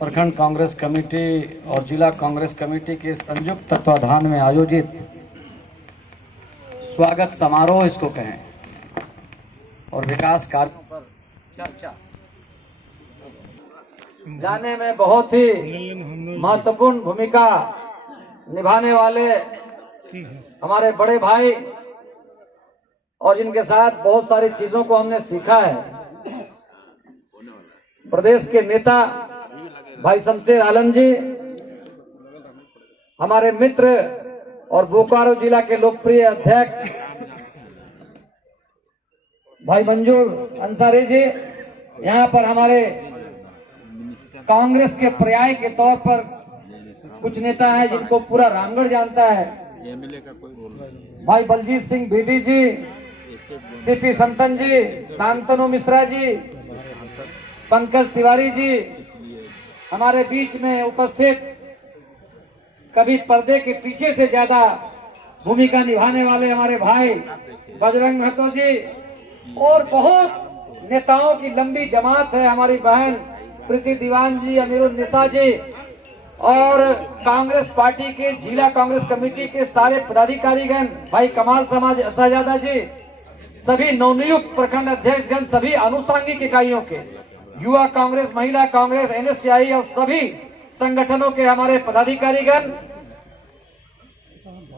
प्रखंड कांग्रेस कमेटी और जिला कांग्रेस कमेटी के संयुक्त तत्वाधान में आयोजित स्वागत समारोह इसको कहें और विकास कार्यों पर चर्चा जाने में बहुत ही महत्वपूर्ण भूमिका निभाने वाले हमारे बड़े भाई और जिनके साथ बहुत सारी चीजों को हमने सीखा है, प्रदेश के नेता भाई शमशेर आलम जी, हमारे मित्र और बोकारो जिला के लोकप्रिय अध्यक्ष भाई मंजूर अंसारी जी, यहाँ पर हमारे कांग्रेस के पर्याय के तौर पर कुछ नेता हैं जिनको पूरा रामगढ़ जानता है, भाई बलजीत सिंह बीडी जी, सीपी संतन जी, शांतनु मिश्रा जी, पंकज तिवारी जी, हमारे बीच में उपस्थित कभी पर्दे के पीछे से ज्यादा भूमिका निभाने वाले हमारे भाई बजरंग महतो जी, और बहुत नेताओं की लंबी जमात है, हमारी बहन प्रीति दीवान जी, अमीरुन्निसा जी, और कांग्रेस पार्टी के जिला कांग्रेस कमेटी के सारे पदाधिकारीगण, भाई कमाल समाज शहजादा जी, सभी नवनियुक्त प्रखंड अध्यक्षगण, सभी अनुसांगिक इकाइयों के, युवा कांग्रेस, महिला कांग्रेस, एनएसयूआई और सभी संगठनों के हमारे पदाधिकारीगण,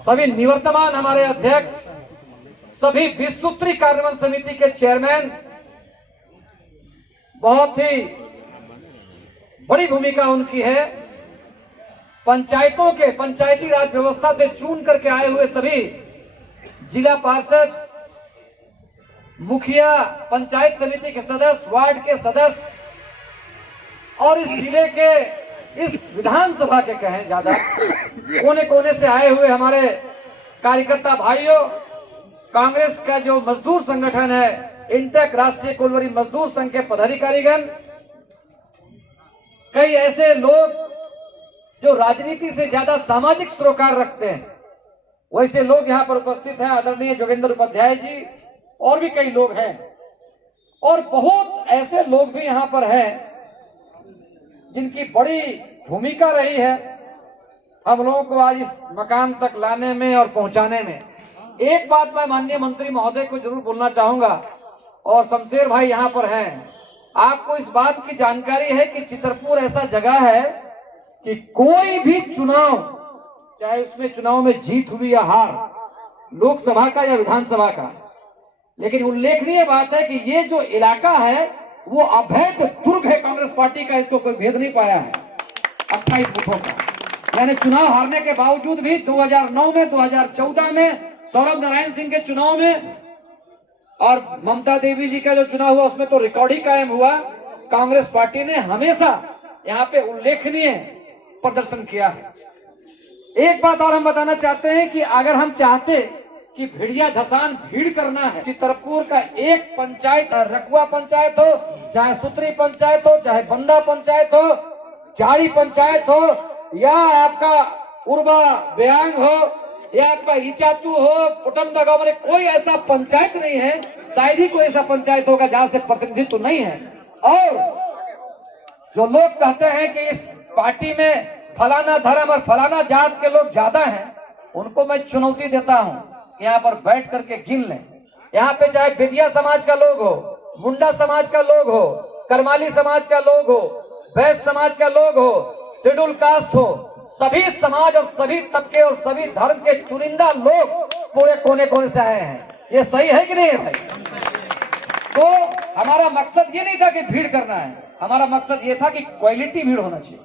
सभी निवर्तमान हमारे अध्यक्ष, सभी 20 सूत्री कार्यान्वयन समिति के चेयरमैन, बहुत ही बड़ी भूमिका उनकी है। पंचायतों के पंचायती राज व्यवस्था से चुन करके आए हुए सभी जिला पार्षद, मुखिया, पंचायत समिति के सदस्य, वार्ड के सदस्य और इस जिले के, इस विधानसभा के कहें ज्यादा कोने कोने से आए हुए हमारे कार्यकर्ता भाइयों, कांग्रेस का जो मजदूर संगठन है इंटेक राष्ट्रीय कोलवरी मजदूर संघ के पदाधिकारीगण, कई ऐसे लोग जो राजनीति से ज्यादा सामाजिक सरोकार रखते हैं, वैसे लोग यहाँ पर उपस्थित हैं। आदरणीय जोगेंद्र उपाध्याय जी और भी कई लोग हैं, और बहुत ऐसे लोग भी यहाँ पर हैं जिनकी बड़ी भूमिका रही है हम लोगों को आज इस मकाम तक लाने में और पहुंचाने में। एक बात मैं माननीय मंत्री महोदय को जरूर बोलना चाहूंगा, और शमशेर भाई यहाँ पर हैं, आपको इस बात की जानकारी है कि चितरपुर ऐसा जगह है कि कोई भी चुनाव, चाहे उसमें चुनाव में जीत हुई या हार, लोकसभा का या विधानसभा का, लेकिन उल्लेखनीय बात है कि ये जो इलाका है वो अवैध दुर्ग है कांग्रेस पार्टी का, इसको कोई भेद नहीं पाया है 28 बूथों का। यानी चुनाव हारने के बावजूद भी 2009 में, 2014 में, सौरभ नारायण सिंह के चुनाव में और ममता देवी जी का जो चुनाव हुआ उसमें तो रिकॉर्ड ही कायम हुआ। कांग्रेस पार्टी ने हमेशा यहाँ पे उल्लेखनीय प्रदर्शन किया है। एक बात और हम बताना चाहते हैं कि अगर हम चाहते कि भिड़िया धसान भीड़ करना है, चितरपुर का एक पंचायत, रकुआ पंचायत हो, चाहे सुत्री पंचायत हो, चाहे बंदा पंचायत हो, जाड़ी पंचायत हो, या आपका उर्वा ब्यांग हो, या आपका इचातू हो, पुटमदा गांव में, कोई ऐसा पंचायत नहीं है, शायद ही कोई ऐसा पंचायत होगा जहां से प्रतिनिधित्व नहीं है। और जो लोग कहते हैं कि इस पार्टी में फलाना धर्म और फलाना जात के लोग ज्यादा हैं, उनको मैं चुनौती देता हूं, यहाँ पर बैठ करके गिन लें। यहाँ पे चाहे बेदिया समाज का लोग हो, मुंडा समाज का लोग हो, करमाली समाज का लोग हो, वैश्य समाज का लोग हो, शेड्यूल कास्ट हो, सभी समाज और सभी तबके और सभी धर्म के चुनिंदा लोग पूरे कोने कोने से आए हैं। ये सही है कि नहीं है भाई? तो हमारा मकसद ये नहीं था कि भीड़ करना है, हमारा मकसद ये था कि क्वालिटी भीड़ होना चाहिए।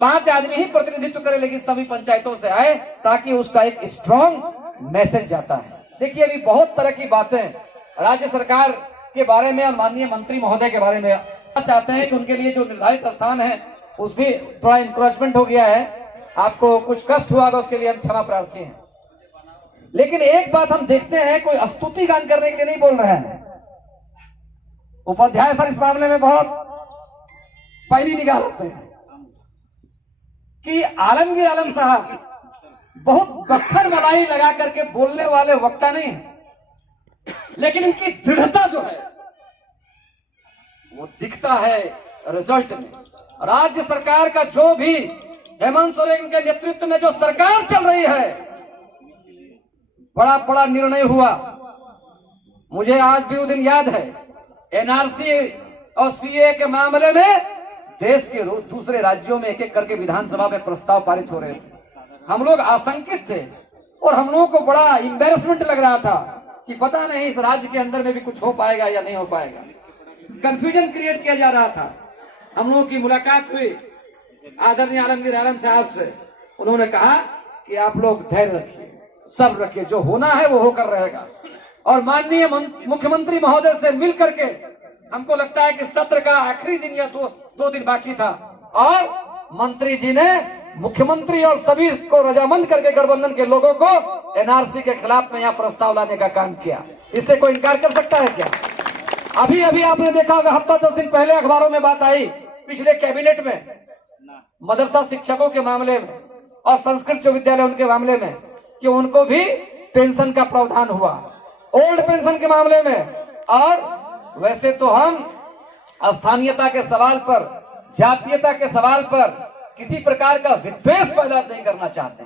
5 आदमी ही प्रतिनिधित्व करे, लेकिन सभी पंचायतों से आए, ताकि उसका एक स्ट्रॉन्ग मैसेज जाता है। देखिए, अभी बहुत तरह की बातें राज्य सरकार के बारे में और माननीय मंत्री महोदय के बारे में चाहते हैं कि उनके लिए जो निर्धारित स्थान है उसमें थोड़ा इंक्रोचमेंट हो गया है, आपको कुछ कष्ट हुआ होगा, उसके लिए हम क्षमा प्रार्थी हैं। लेकिन एक बात हम देखते हैं, कोई स्तुति गान करने के लिए नहीं बोल रहे हैं। उपाध्याय सर इस मामले में बहुत पहली निगाह रखते हैं कि आलमगीर आलम साहब बहुत बखर मलाई लगा करके बोलने वाले वक्ता नहीं है, लेकिन इनकी दृढ़ता जो है वो दिखता है रिजल्ट में राज्य सरकार का जो भी हेमंत सोरेन के नेतृत्व में जो सरकार चल रही है, बड़ा बड़ा निर्णय हुआ। मुझे आज भी वो दिन याद है, एनआरसी और सीए के मामले में देश के दूसरे राज्यों में एक एक करके विधानसभा में प्रस्ताव पारित हो रहे थे। हम लोग आशंकित थे और हम लोगों को बड़ा एम्बैरेसमेंट लग रहा था कि पता नहीं इस राज्य के अंदर में भी कुछ हो पाएगा या नहीं हो पाएगा। कंफ्यूजन क्रिएट किया जा रहा था। हम लोगों की मुलाकात हुई आदरणीय आलमगीर आलम साहब से। उन्होंने कहा कि आप लोग धैर्य रखिए, सब्र रखिए, जो होना है वो होकर रहेगा। और माननीय मुख्यमंत्री महोदय से मिल करके हमको लगता है कि सत्र का आखिरी दिन या दो दिन बाकी था, और मंत्री जी ने मुख्यमंत्री और सभी को रजामंद करके गठबंधन के लोगों को एनआरसी के खिलाफ में यहाँ प्रस्ताव लाने का काम किया। इससे कोई इनकार कर सकता है क्या? अभी अभी आपने देखा होगा, हफ्ता 10 दिन पहले अखबारों में बात आई पिछले कैबिनेट में मदरसा शिक्षकों के मामले में और संस्कृत जो विद्यालय उनके मामले में कि उनको भी पेंशन का प्रावधान हुआ, ओल्ड पेंशन के मामले में। और वैसे तो हम स्थानीयता के सवाल पर, जातीयता के सवाल पर किसी प्रकार का विद्वेष पैदा नहीं करना चाहते,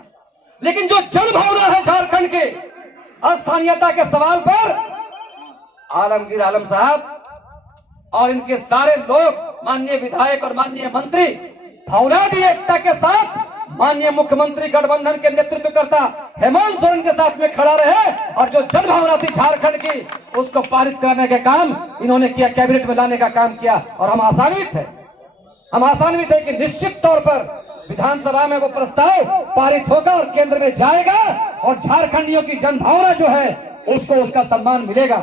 लेकिन जो जन भावना है झारखंड के स्थानीयता के सवाल पर, आलमगीर आलम साहब और इनके सारे लोग, माननीय विधायक और माननीय मंत्री फौलादी एकता के साथ माननीय मुख्यमंत्री गठबंधन के नेतृत्व करता हेमंत सोरेन के साथ में खड़ा रहे और जो जन भावना थी झारखंड की उसको पारित करने का काम इन्होंने किया, कैबिनेट में लाने का काम किया। और हम आशान्वित है कि निश्चित तौर पर विधानसभा में वो प्रस्ताव पारित होगा और केंद्र में जाएगा और झारखंडियों की जन भावना जो है उसको उसका सम्मान मिलेगा।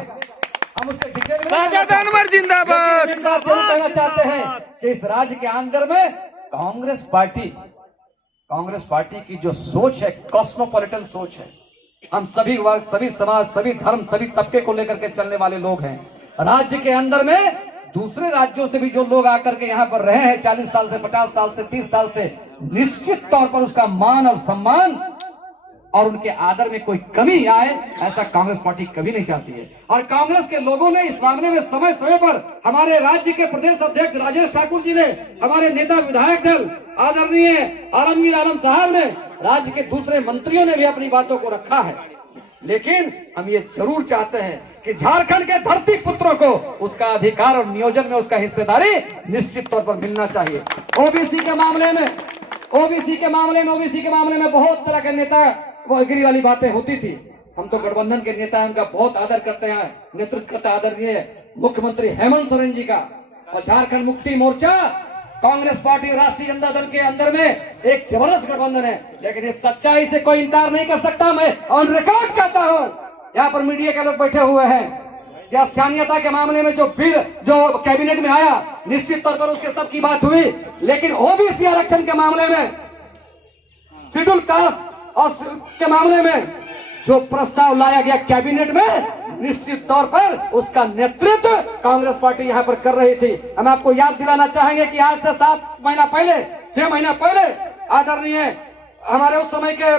हम उसके डिटेल में जिंदाबाद कहना चाहते हैं कि इस राज्य के अंदर में कांग्रेस पार्टी की जो सोच है, कॉस्मोपॉलिटन सोच है। हम सभी वर्ग, सभी समाज, सभी धर्म, सभी तबके को लेकर के चलने वाले लोग हैं। राज्य के अंदर में दूसरे राज्यों से भी जो लोग आकर के यहाँ पर रहे हैं 40 साल से, 50 साल से, 30 साल से, निश्चित तौर पर उसका मान और सम्मान और उनके आदर में कोई कमी आए, ऐसा कांग्रेस पार्टी कभी नहीं चाहती है। और कांग्रेस के लोगों ने इस मामले में समय समय पर हमारे राज्य के प्रदेश अध्यक्ष राजेश ठाकुर जी ने, हमारे नेता विधायक दल आदरणीय आलमगीर आलम साहब ने, राज्य के दूसरे मंत्रियों ने भी अपनी बातों को रखा है। लेकिन हम ये जरूर चाहते हैं कि झारखंड के धरती पुत्रों को उसका अधिकार और नियोजन में उसका हिस्सेदारी निश्चित तौर पर मिलना चाहिए। ओबीसी के मामले में बहुत तरह के नेता गिरी वाली बातें होती थी। हम तो गठबंधन के नेता हैं, उनका बहुत आदर करते हैं, नेतृत्व करता आदरणीय मुख्यमंत्री हेमंत सोरेन जी का। और झारखंड मुक्ति मोर्चा कांग्रेस पार्टी राष्ट्रीय जनता दल के अंदर में एक जबरदस्त गठबंधन है, लेकिन इस सच्चाई से कोई इनकार नहीं कर सकता। मैं ऑन रिकॉर्ड कहता हूँ, यहाँ पर मीडिया के लोग बैठे हुए हैं, कि स्थानीयता के मामले में जो बिल जो कैबिनेट में आया, निश्चित तौर पर उसके सबकी बात हुई, लेकिन ओबीसी आरक्षण के मामले में, शेड्यूल कास्ट और के मामले में जो प्रस्ताव लाया गया कैबिनेट में, निश्चित तौर पर उसका नेतृत्व कांग्रेस पार्टी यहाँ पर कर रही थी। हम आपको याद दिलाना चाहेंगे कि आज से 6 महीना पहले आदरणीय हमारे उस समय के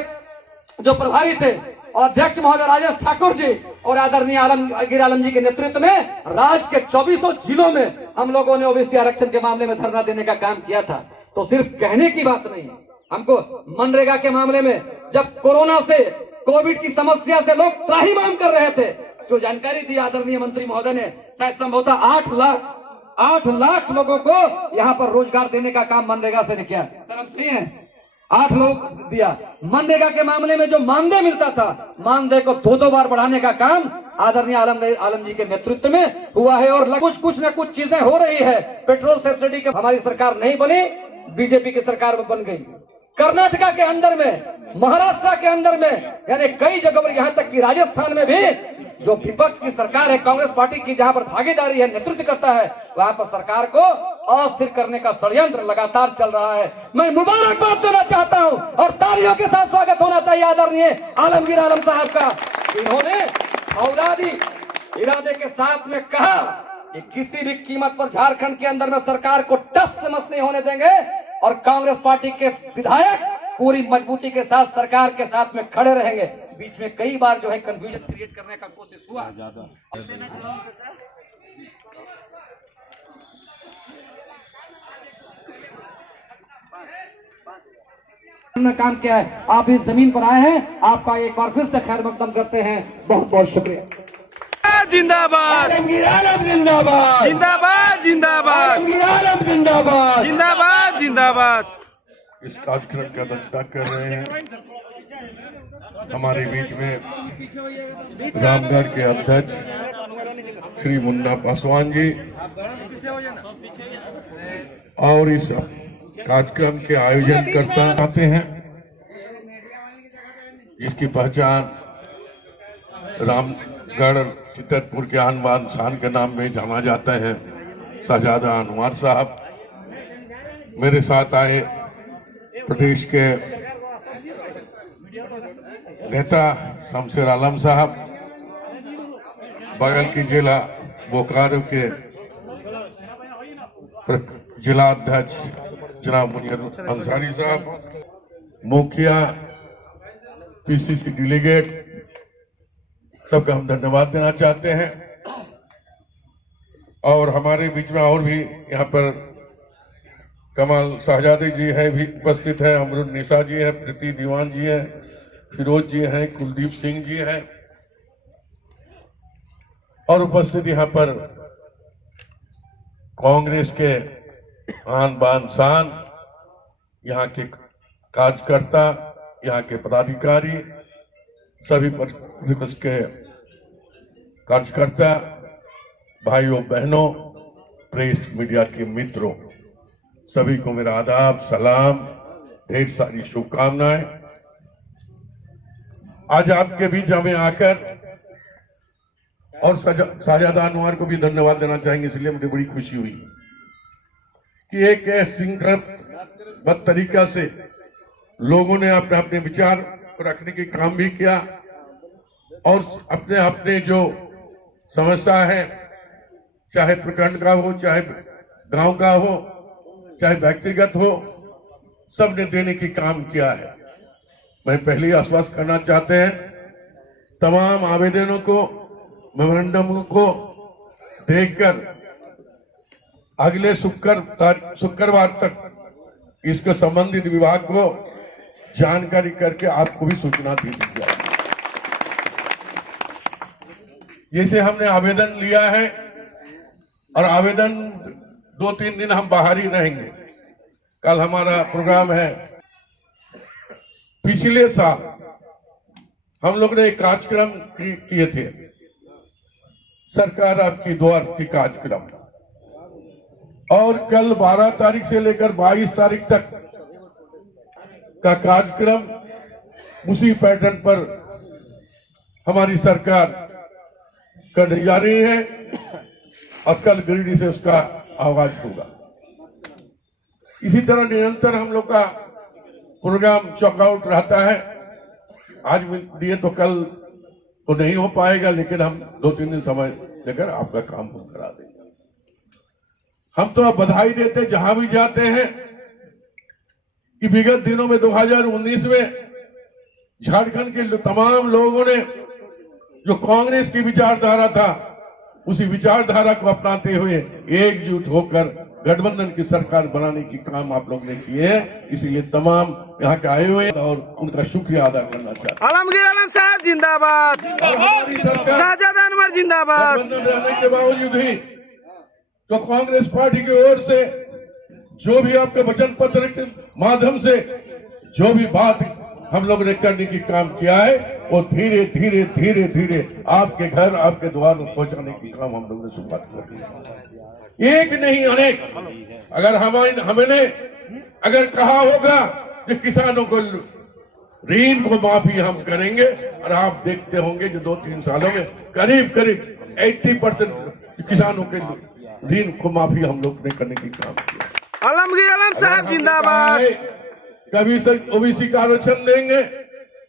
जो प्रभारी थे अध्यक्ष महोदय राजेश ठाकुर जी और आदरणीय आलमगीर आलम जी के नेतृत्व में राज्य के 24 जिलों में हम लोगों ने ओबीसी आरक्षण के मामले में धरना देने का काम किया था। तो सिर्फ कहने की बात नहीं है। हमको मनरेगा के मामले में जब कोरोना से, कोविड की समस्या से लोग त्राहिमाम कर रहे थे, जो जानकारी दी आदरणीय मंत्री महोदय ने, शायद संभवतः 8 लाख लोगों को यहाँ पर रोजगार देने का काम मनरेगा से किया। सर हम सही हैं, 8 लोग दिया। मनरेगा के मामले में जो मानदेय मिलता था, मानदेय को 2 बार बढ़ाने का काम आदरणीय आलम जी के नेतृत्व में हुआ है। और कुछ न कुछ चीजें हो रही है। पेट्रोल सब्सिडी के हमारी सरकार नहीं बनी, बीजेपी की सरकार बन गई। कर्नाटका के अंदर में, महाराष्ट्र के अंदर में, यानी कई जगह पर, यहाँ तक कि राजस्थान में भी जो विपक्ष की सरकार है, कांग्रेस पार्टी की जहाँ पर भागीदारी है, नेतृत्व करता है, वहाँ पर सरकार को अस्थिर करने का षड्यंत्र लगातार चल रहा है। मैं मुबारकबाद देना चाहता हूँ और तालियों के साथ स्वागत होना चाहिए आदरणीय आलमगीर आलम साहब का। इन्होंने औलादी इरादे के साथ में कहा कि किसी भी कीमत पर झारखंड के अंदर में सरकार को टस से मस नहीं होने देंगे और कांग्रेस पार्टी के विधायक पूरी मजबूती के साथ सरकार के साथ में खड़े रहेंगे। बीच में कई बार जो है कंफ्यूजन क्रिएट करने का कोशिश हुआ। ने काम किया है। आप इस जमीन पर आए हैं, आपका एक बार फिर से खैर मकदम करते हैं। बहुत बहुत शुक्रिया। जिंदाबाद आलमगीर आलम जिंदाबाद, जिंदाबाद जिंदाबाद आलमगीर आलम जिंदाबाद। जिंदाबाद जिंदाबाद। इस कार्यक्रम की अध्यक्षता कर रहे हैं हमारे बीच में रामगढ़ के अध्यक्ष श्री मुन्ना पासवान जी और इस कार्यक्रम के आयोजन करता आते हैं, जिसकी पहचान रामगढ़ चितरपुर के आन बान शान के नाम में जाना जाता है। शहजादा अनवर साहब मेरे साथ आए, प्रदेश के नेता शमशेर आलम साहब, बगल की जिला बोकारो के जिला अध्यक्ष जनाब मुनीर अंसारी साहब, मुखिया, पीसीसी डेलीगेट, सबका हम धन्यवाद देना चाहते हैं। और हमारे बीच में और भी यहाँ पर कमाल शहजादी जी है भी उपस्थित है, अमरुद निशा जी है, प्रीति दीवान जी है, फिरोज जी हैं, कुलदीप सिंह जी हैं और उपस्थित यहाँ पर कांग्रेस के आन बान शान, यहाँ के कार्यकर्ता, यहाँ के पदाधिकारी, सभी विपक्ष के कार्यकर्ता, भाइयों बहनों, प्रेस मीडिया के मित्रों, सभी को मेरा आदाब, सलाम, ढेर सारी शुभकामनाएं। आज आपके बीच हमें आकर और शहजादा अनवर को भी धन्यवाद देना चाहेंगे, इसलिए मुझे बड़ी खुशी हुई कि एक श्रृंखलाबद्ध तरीका से लोगों ने अपने अपने विचार को रखने के काम भी किया और अपने अपने जो समस्या है, चाहे प्रखंड का हो, चाहे गांव का हो, चाहे व्यक्तिगत हो, सबने देने की काम किया है। मैं पहले ही आश्वस्त करना चाहते हैं, तमाम आवेदनों को, मेमोरेंडम को देखकर अगले शुक्रवार तक इसके संबंधित विभाग को जानकारी करके आपको भी सूचना दी जाएगी। जैसे हमने आवेदन लिया है और आवेदन 2-3 दिन हम बाहर ही रहेंगे। कल हमारा प्रोग्राम है। पिछले साल हम लोग ने एक कार्यक्रम किए थे, सरकार आपकी द्वार की कार्यक्रम, और कल 12 तारीख से लेकर 22 तारीख तक का कार्यक्रम उसी पैटर्न पर हमारी सरकार करने जा रही है और कल गिरिडीह से उसका आगाज होगा। इसी तरह निरंतर हम लोग का प्रोग्राम चॉकआउट रहता है। आज दिए तो कल तो नहीं हो पाएगा, लेकिन हम 2-3 दिन समय लेकर आपका काम हम करा देंगे। हम तो अब बधाई देते जहां भी जाते हैं कि विगत दिनों में 2019 में झारखंड के तमाम लोगों ने जो कांग्रेस की विचारधारा था, उसी विचारधारा को अपनाते हुए एकजुट होकर गठबंधन की सरकार बनाने की काम आप लोग ने किए हैं। इसीलिए तमाम यहाँ के आए हुए और उनका शुक्रिया अदा करना चाहते हैं। आलमगीर आलम साहब जिंदाबाद, हमारी सरकार शहजादा अनवर जिंदाबाद। गठबंधन रहने के बावजूद भी तो कांग्रेस पार्टी की ओर से जो भी आपके वचन पत्र के माध्यम से जो भी बात हम लोग ने करने की काम किया है, वो धीरे धीरे धीरे धीरे आपके घर, आपके द्वार में पहुंचाने की काम हम लोग ने शुरुआत कर दी। एक नहीं अनेक। अगर हमने अगर कहा होगा कि किसानों को ऋण को माफी हम करेंगे, और आप देखते होंगे कि 2-3 सालों में करीब करीब 80% किसानों के ऋण को माफी हम लोग ने करने की काम किया। आलमगीर आलम साहब जिंदाबाद। कभी सर ओबीसी का आरक्षण देंगे,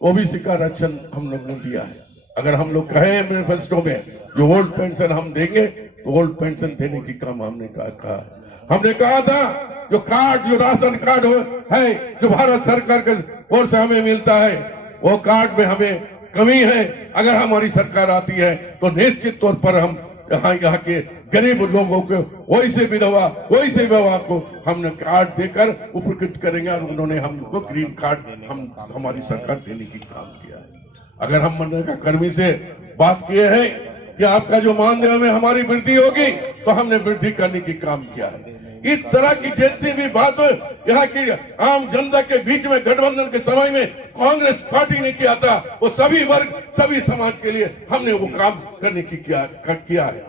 ओबीसी का आरक्षण हम लोग ने दिया है। अगर हम लोग कहे मैनिफेस्टो में जो ओल्ड पेंशन हम देंगे, तो ओल्ड पेंशन देने की काम हमने कहा है। हमने कहा था जो कार्ड, जो राशन कार्ड है जो भारत सरकार के ओर से हमें मिलता है, वो कार्ड में हमें कमी है। अगर हमारी सरकार आती है तो निश्चित तौर पर हम यहाँ के गरीब लोगों को वैसे विधवा को हमने कार्ड देकर उपकृत करेंगे और उन्होंने हमको ग्रीन कार्ड हमारी सरकार देने की काम किया है। अगर हम मनरेगा कर्मी से बात किए हैं कि आपका जो मानदेय में हमारी वृद्धि होगी तो हमने वृद्धि करने की काम किया है। इस तरह की जितनी भी बात यहाँ की आम जनता के बीच में गठबंधन के समय में कांग्रेस पार्टी ने किया था, वो सभी वर्ग सभी समाज के लिए हमने वो काम करने की किया है।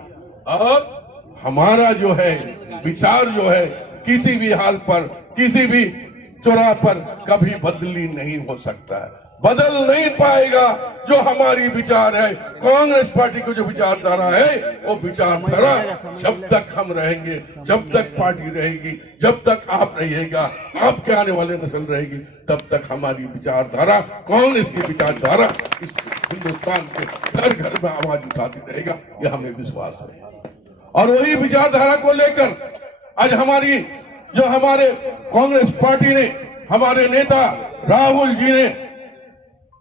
और हमारा जो है विचार जो है किसी भी हाल पर किसी भी चौराहे पर कभी बदली नहीं हो सकता है, बदल नहीं पाएगा। जो हमारी विचार है, कांग्रेस पार्टी को जो विचारधारा है, वो विचारधारा जब तक हम रहेंगे, जब तक पार्टी रहेगी, जब तक आप रहिएगा, आपके आने वाले नस्ल रहेगी, तब तक हमारी विचारधारा, कांग्रेस की विचारधारा इस हिंदुस्तान के घर घर में आवाज उठाती रहेगा, यह हमें विश्वास है। और वही विचारधारा को लेकर आज हमारे कांग्रेस पार्टी ने, हमारे नेता राहुल जी ने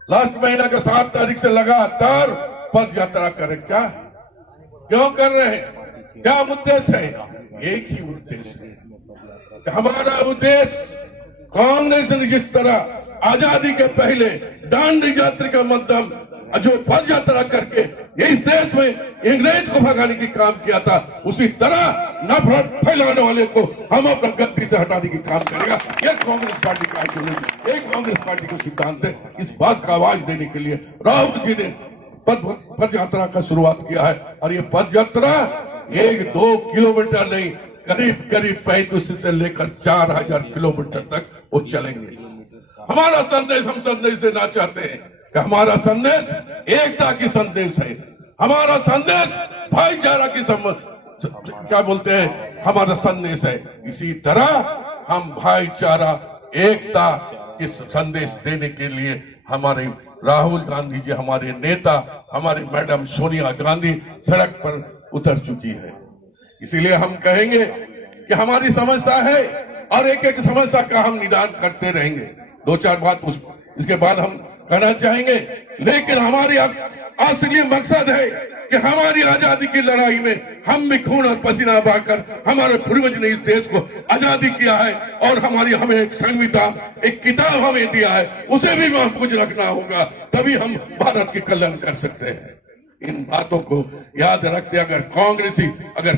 लास्ट महीना का 7 तारीख से लगातार पद यात्रा करें। क्यों कर रहे हैं? क्या उद्देश्य है? एक ही उद्देश्य है। हमारा उद्देश्य कांग्रेस ने जिस तरह आजादी के पहले दांडी यात्रा का माध्यम जो पद यात्रा करके इस देश में अंग्रेज को भगाने की काम किया था, उसी तरह नफरत फैलाने वाले को हम अपना गद्दी से हटाने की काम करेगा। ये कांग्रेस पार्टी का एक कांग्रेस पार्टी का सिद्धांत है। इस बात का आवाज देने के लिए राहुल जी ने पद यात्रा का शुरुआत किया है। और ये पद यात्रा 1-2 किलोमीटर नहीं, करीब 35 से लेकर 4000 किलोमीटर तक वो चलेंगे। हमारा संदेश, हम संदेश देना चाहते हैं कि हमारा संदेश एकता की संदेश है, हमारा संदेश भाईचारा की क्या बोलते हैं, हमारा संदेश है। इसी तरह हम भाईचारा एकता के संदेश देने के लिए हमारे राहुल गांधी जी, हमारे नेता, हमारी मैडम सोनिया गांधी सड़क पर उतर चुकी है। इसीलिए हम कहेंगे कि हमारी समस्या है और एक एक समस्या का हम निदान करते रहेंगे। 2-4 बात इसके बाद हम कहना चाहेंगे, लेकिन हमारी असली मकसद है कि हमारी आजादी की लड़ाई में हम भी खून और पसीना बहाकर हमारे पूर्वज ने इस देश को आजादी किया है और हमें एक संविधान, एक किताब हमें दिया है, उसे भी महफूज रखना होगा, तभी हम भारत के कल्याण कर सकते हैं। इन बातों को याद रखते अगर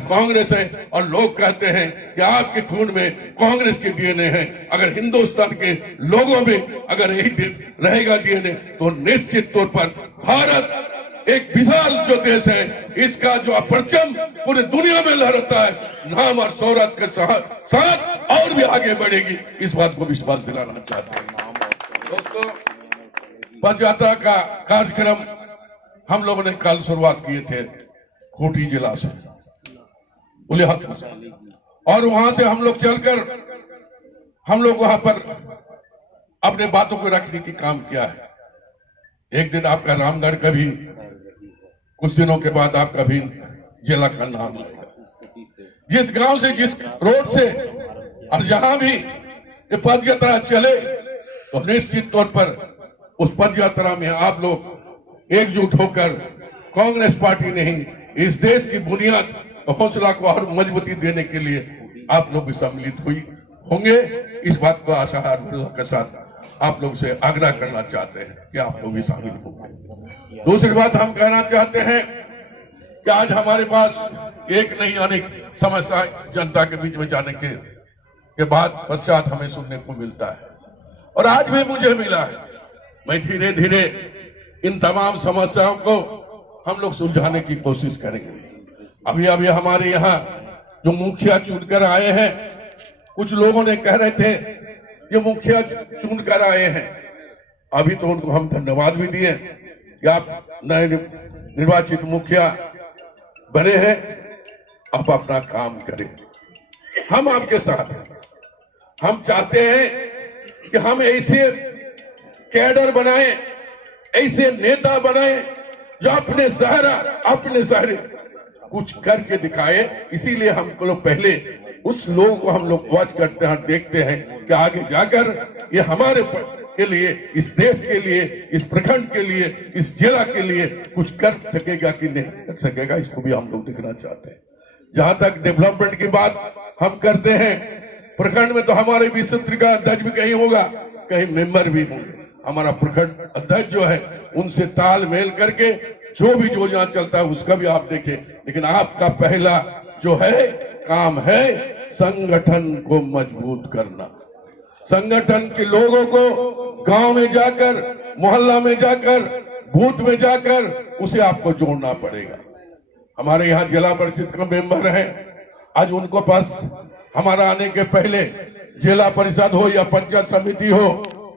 कांग्रेस है और लोग कहते हैं कि आपके खून में कांग्रेस के डीएनए है, अगर हिंदुस्तान के लोगों में अगर यही रहेगा डीएनए, तो निश्चित तौर पर भारत एक विशाल जो देश है, इसका जो परचम पूरी दुनिया में लहराता है, नाम और शौहरत के साथ और भी आगे बढ़ेगी। इस बात को विश्वास दिलाना चाहते हैं। दोस्तों, पद यात्रा का कार्यक्रम हम लोगों ने कल शुरुआत किए थे खूंटी जिला से, उलियापुर से, और वहां से हम लोग चलकर हम लोग वहां पर अपने बातों को रखने की काम किया है। एक दिन आपका रामगढ़ का भी, कुछ दिनों के बाद आपका भी जिला का नाम आएगा। जिस गांव से, जिस रोड से और जहां भी ये पद यात्रा चले, तो निश्चित तौर पर उस पद यात्रा में आप लोग एकजुट होकर कांग्रेस पार्टी नहीं, इस देश की बुनियाद हौसला को और मजबूती देने के लिए आप लोग भी सम्मिलित होंगे। इस बात को आशा के साथ आप लोग से आग्रह करना चाहते हैं कि आप लोग भी शामिल होंगे। दूसरी बात हम कहना चाहते हैं कि आज हमारे पास एक नहीं अनेक समस्या जनता के बीच में जाने के बाद पश्चात हमें सुनने को मिलता है, और आज भी मुझे मिला है। मैं धीरे धीरे इन तमाम समस्याओं को हम लोग सुलझाने की कोशिश करेंगे। अभी हमारे यहाँ जो मुखिया चुनकर आए हैं, कुछ लोगों ने कह रहे थे ये मुखिया चुनकर आए हैं, अभी तो उनको हम धन्यवाद भी दिए कि आप नए निर्वाचित मुखिया बने हैं, आप अपना काम करें, हम आपके साथ हैं। हम चाहते हैं कि हम ऐसे कैडर बनाएं, ऐसे नेता बनाए जो अपने शहर कुछ करके दिखाए। इसीलिए हम लोग पहले उस लोगों को हम लोग वॉच करते हैं, देखते हैं कि आगे जाकर ये हमारे के लिए, इस देश के लिए, इस प्रखंड के लिए, इस जिला के लिए कुछ कर सकेगा कि नहीं कर सकेगा, इसको भी हम लोग देखना चाहते हैं। जहां तक डेवलपमेंट की बात हम करते हैं, प्रखंड में तो हमारे विश्व का अध्यक्ष भी कहीं होगा, कहीं मेंबर भी होंगे। हमारा प्रखंड अध्यक्ष जो है उनसे तालमेल करके जो भी योजना चलता है उसका भी आप देखें। लेकिन आपका पहला जो है काम है संगठन को मजबूत करना। संगठन के लोगों को गांव में जाकर, मोहल्ला में जाकर, बूथ में जाकर उसे आपको जोड़ना पड़ेगा। हमारे यहाँ जिला परिषद का मेंबर है, आज उनको पास हमारा आने के पहले जिला परिषद हो या पंचायत समिति हो,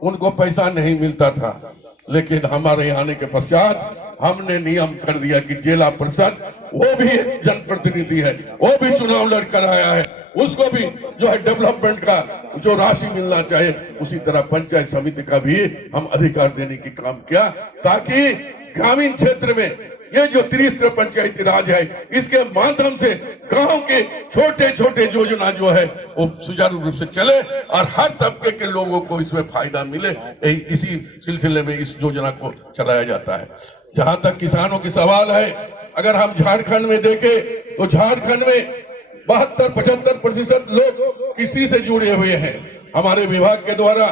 उनको पैसा नहीं मिलता था। लेकिन हमारे यहाँ आने के पश्चात हमने नियम कर दिया कि जिला परिषद वो भी जनप्रतिनिधि है, वो भी चुनाव लड़कर आया है, उसको भी जो है डेवलपमेंट का जो राशि मिलना चाहिए, उसी तरह पंचायत समिति का भी हम अधिकार देने की काम किया, ताकि ग्रामीण क्षेत्र में ये जो त्रिस्तरीय पंचायती राज है, इसके माध्यम से गांव के छोटे छोटे योजना जो है वो सुचारू रूप से चले और हर तबके के लोगों को इसमें फायदा मिले। इसी सिलसिले में इस योजना को चलाया जाता है। जहां तक किसानों की सवाल है, अगर हम झारखंड में देखें तो झारखंड में 72-75% लोग कृषि से जुड़े हुए हैं। हमारे विभाग के द्वारा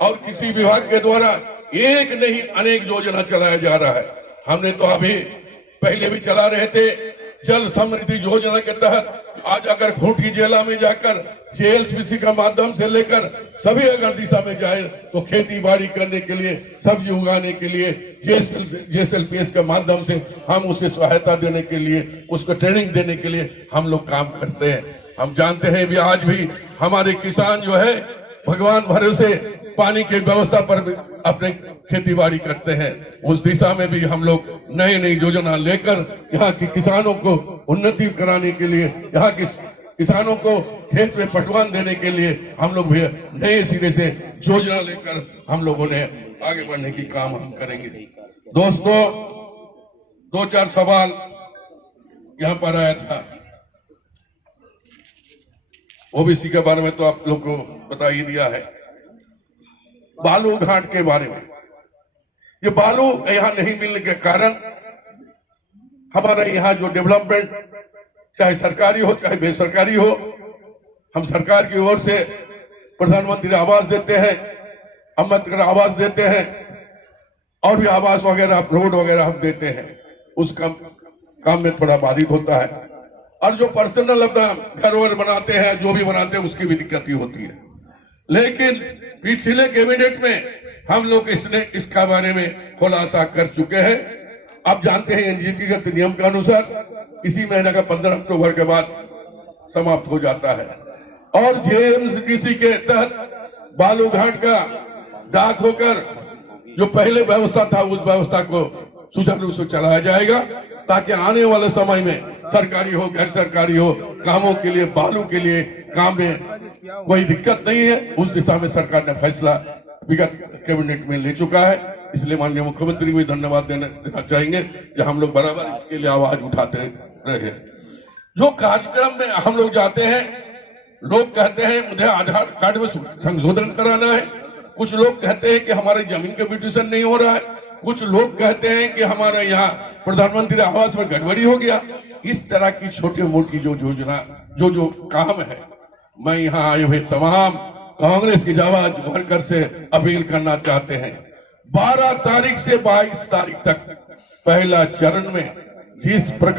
और कृषि विभाग के द्वारा एक नहीं अनेक योजना चलाया जा रहा है। हमने तो अभी पहले भी चला रहे थे जल समृद्धि योजना के तहत। आज अगर खूंटी जिला में जाकर जेएलपीसी का माध्यम से लेकर सभी अगर दिशा में जाए तो खेती बाड़ी करने के लिए, सब्जी उगाने के लिए जेएसएलपीएस के माध्यम से हम उसे सहायता देने के लिए, उसको ट्रेनिंग देने के लिए हम लोग काम करते हैं। हम जानते हैं भी आज भी हमारे किसान जो है भगवान भरोसे पानी की व्यवस्था पर अपने खेती बाड़ी करते हैं। उस दिशा में भी हम लोग नई नई योजना लेकर यहाँ के किसानों को उन्नति कराने के लिए, यहाँ के किसानों को खेत में पटवान देने के लिए हम लोग भी नए सिरे से योजना लेकर हम लोगों ने आगे बढ़ने की काम हम करेंगे। दोस्तों, 2-4 सवाल यहाँ पर आया था, ओबीसी के बारे में तो आप लोग को बता ही दिया है। बालू घाट के बारे में, ये बालू यहाँ नहीं मिलने के कारण हमारे यहाँ जो डेवलपमेंट चाहे सरकारी हो चाहे बेसरकारी हो, हम सरकार की ओर से प्रधानमंत्री आवास देते हैं, अम्बेडकर आवास देते हैं और भी आवास वगैरह, रोड वगैरह हम देते हैं। उस काम में थोड़ा बाधित होता है। और जो पर्सनल अपना घर वर बनाते हैं, जो भी बनाते हैं, उसकी भी दिक्कत ही होती है। लेकिन पिछले कैबिनेट में हम लोग इसका बारे में खुलासा कर चुके हैं। आप जानते हैं एनजीटी के नियम के अनुसार इसी महीने का 15 अक्टूबर के बाद समाप्त हो जाता है और जेएमडीसी के तहत बालूघाट का डाक होकर जो पहले व्यवस्था था उस व्यवस्था को सुचारू रूप से चलाया जाएगा, ताकि आने वाले समय में सरकारी हो गैर सरकारी हो, कामों के लिए, बालू के लिए काम में कोई दिक्कत नहीं है। उस दिशा में सरकार ने फैसला विगत कैबिनेट में ले चुका है। इसलिए माननीय मुख्यमंत्री को धन्यवाद देना चाहेंगे कि हम लोग बराबर इसके लिए आवाज उठाते रहे। जो कार्यक्रम में हम लोग जाते हैं, लोग कहते हैं मुझे आधार कार्ड में संशोधन कराना है, कुछ लोग कहते हैं कि हमारी जमीन का म्यूटेशन नहीं हो रहा है, कुछ लोग कहते हैं कि हमारे यहाँ प्रधानमंत्री आवास में गड़बड़ी हो गया। इस तरह की छोटी मोटी जो योजना जो काम है, मैं यहाँ आए हुए तमाम कांग्रेस की आवाज वर्कर से अपील करना चाहते हैं, 12 तारीख से 22 तारीख तक पहला चरण में जिस प्रकार